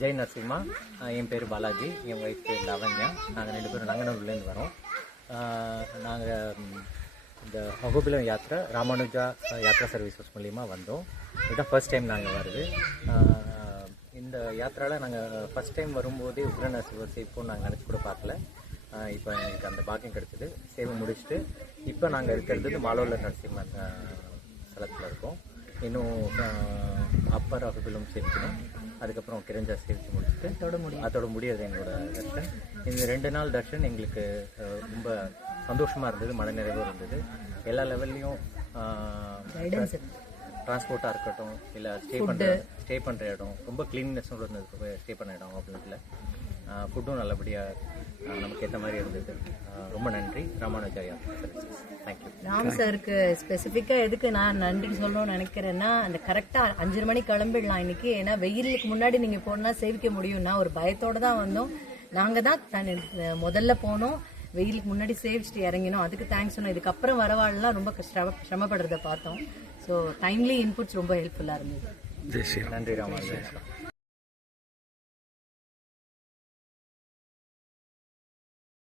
ஜெய் நரசிம்மா, என் பேர் பாலாஜி, என் ஒய்ஃப் பேர் லாவண்யா. நாங்கள் 2 பேரும் நங்கநல்லூர்லேருந்து வரோம். நாங்கள் இந்த அகோபிலம் யாத்திரை ராமானுஜா யாத்ரா சர்வீசஸ் மூலிமா வந்தோம். இதுதான் ஃபர்ஸ்ட் டைம் நாங்கள் வருது. இந்த யாத்திராவில் நாங்கள் ஃபஸ்ட் டைம் வரும்போதே உக்ரைன் சிவர் சேஃப்னு நாங்கள் நினச்சி கூட பார்க்கல. இப்போ எங்களுக்கு அந்த பாக்கியம் கிடச்சிது. சேவை முடிச்சுட்டு இப்போ நாங்கள் இருக்கிறது மாலோல நரசிம்மன் ஸ்தலத்தில் இருக்கோம். இன்னும் அப்பர் அகோபிலம் சேவிக்கணும். அதுக்கப்புறம் கிரஞ்சா சேவிச்சு முடிச்சுட்டு அதோட முடியாது எங்களோட தர்ஷன். இந்த 2 நாள் தர்ஷன் எங்களுக்கு ரொம்ப சந்தோஷமாக இருந்தது, மன நிறைவாக இருந்தது. எல்லா லெவல்லையும் டிரான்ஸ்போர்ட்டாக இருக்கட்டும், இல்லை ஸ்டே பண்ணுற இடம் ரொம்ப க்ளீன்னஸோடு இருந்தது. ஸ்டே பண்ண இடம் அப்படின்ல ஃபுட்டும் நல்லபடியாக நமக்கு ஏற்ற மாதிரி இருந்தது. ரொம்ப நன்றி ராமானுஜா யாத்ரா சர்வீசஸ். தேங்க்யூ. ராம் சாருக்கு ஸ்பெசிஃபிக்காக எதுக்கு நான் நன்றி சொல்லணும்னு நினைக்கிறேன்னா, அந்த கரெக்டாக 5 மணிக்கு கிளம்பிடலாம் இன்னைக்கு. ஏன்னா வெயிலுக்கு முன்னாடி நீங்கள் போனால் சேவிக்க முடியும்னா ஒரு பயத்தோடு தான் வந்தோம். நாங்கள் தான் முதல்ல போனோம், வெயிலுக்கு முன்னாடி சேவிச்சுட்டு இறங்கினோம். அதுக்கு தேங்க்ஸ் சொன்னோம். இதுக்கப்புறம் வரவாள்லாம் ரொம்ப சிரமப்படுறத பார்த்தோம். ஸோ டைம்லி இன்புட்ஸ் ரொம்ப ஹெல்ப்ஃபுல்லாக இருந்தது. நன்றி ராமானுஜா.